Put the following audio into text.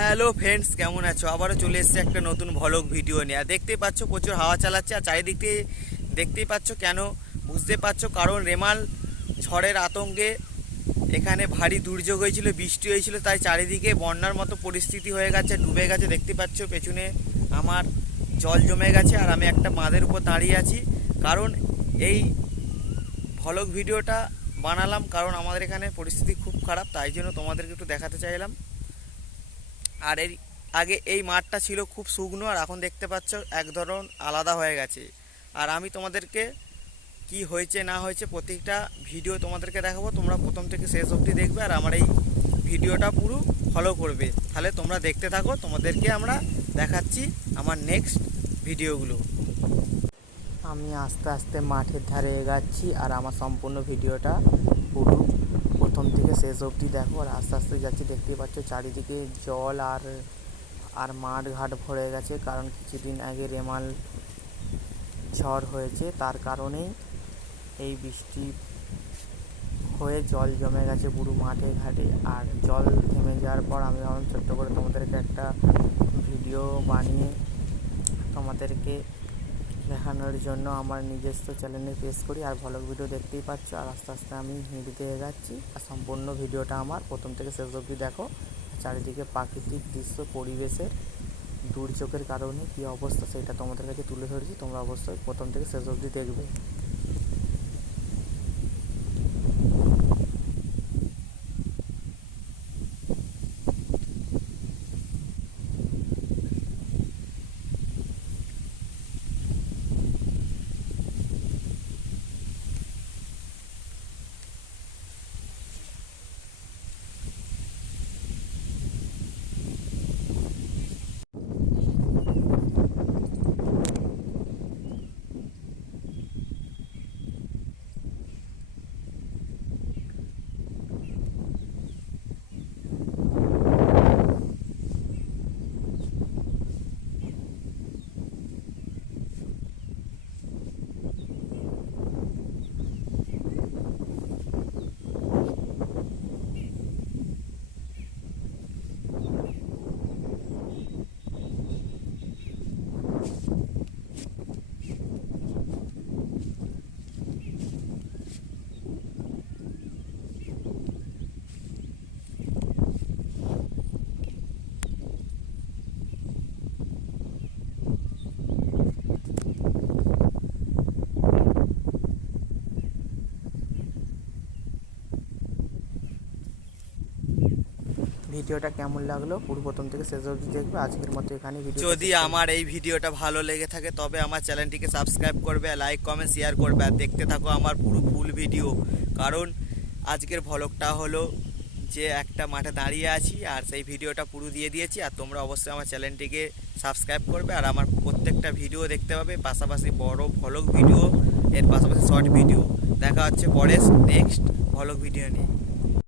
Hello friends, কেমন আছো? আবারও চলে এসেছে একটা নতুন ভ্লগ ভিডিও নিয়ে। আর দেখতেই পাচ্ছ প্রচুর হাওয়া চালাচ্ছে, আর চারিদিক থেকে দেখতেই পাচ্ছ। কেন বুঝতে পারছো? কারণ রেমাল ঝড়ের আতঙ্কে এখানে ভারী দুর্যোগ হয়েছিল, বৃষ্টি হয়েছিল, তাই চারিদিকে বন্যার মতো পরিস্থিতি হয়ে গেছে, ডুবে গেছে। দেখতে পাচ্ছ পেছনে আমার জল জমে গেছে, আর আমি একটা বাঁধের উপর দাঁড়িয়ে আছি। কারণ এই ভ্লগ ভিডিওটা বানালাম কারণ আমাদের এখানে পরিস্থিতি খুব খারাপ, তাই জন্য তোমাদেরকে একটু দেখাতে চাইলাম। আর এর আগে এই মাঠটা ছিল খুব শুকনো, আর এখন দেখতে পাচ্ছ এক ধরন আলাদা হয়ে গেছে। আর আমি তোমাদেরকে কি হয়েছে না হয়েছে প্রত্যেকটা ভিডিও তোমাদেরকে দেখাবো। তোমরা প্রথম থেকে শেষ অবধি দেখবে, আর আমার এই ভিডিওটা পুরো ফলো করবে। তাহলে তোমরা দেখতে থাকো, তোমাদেরকে আমরা দেখাচ্ছি আমার নেক্সট ভিডিওগুলো। আমি আস্তে আস্তে মাঠের ধারে এগাচ্ছি, আর আমার সম্পূর্ণ ভিডিওটা পুরো প্রথম থেকে শেষ অবধি দেখো। আর আস্তে আস্তে যাচ্ছি, দেখতেই পাচ্ছ চারিদিকে জল আর মাঠ ঘাট ভরে গেছে। কারণ কিছুদিন আগে রেমাল ঝড় হয়েছে, তার কারণেই এই বৃষ্টি হয়ে জল জমে গেছে পুরো মাঠে ঘাটে। আর জল থেমে যাওয়ার পর আমি ভাবলাম ছোট্ট করে তোমাদেরকে একটা ভিডিও বানিয়ে তোমাদেরকে দেখানোর জন্য আমার নিজস্ব চ্যানেলে পেশ করি। আর ভ্লগ ভিডিও দেখতেই পাচ্ছ, আর আস্তে আস্তে আমি হিঁড়িতে যাচ্ছি। আর সম্পূর্ণ ভিডিওটা আমার প্রথম থেকে শেষ অবধি দেখো। চারিদিকে প্রাকৃতিক দৃশ্য, পরিবেশের দুর্যোগের কারণে কী অবস্থা সেটা তোমাদের কাছে তুলে ধরেছি। তোমরা অবশ্যই প্রথম থেকে শেষ অবধি দেখবে। ভিডিওটা কেমন লাগলো পুরো প্রথম থেকে শেষ অবধি দেখবে। আজকের মতো এখানে ভিডিও। যদি আমার এই ভিডিওটা ভালো লেগে থাকে তবে আমার চ্যানেলটিকে সাবস্ক্রাইব করবে, লাইক কমেন্ট শেয়ার করবে, আর দেখতে থাকো আমার পুরো ফুল ভিডিও। কারণ আজকের ভ্লগটা হলো যে একটা মাঠে দাঁড়িয়ে আছি, আর সেই ভিডিওটা পুরো দিয়ে দিয়েছি। আর তোমরা অবশ্যই আমার চ্যানেলটিকে সাবস্ক্রাইব করবে, আর আমার প্রত্যেকটা ভিডিও দেখতে পাবে, পাশাপাশি বড় ভ্লগ ভিডিও, এর পাশাপাশি শর্ট ভিডিও। দেখা হচ্ছে পরে নেক্সট ভ্লগ ভিডিও নিয়ে।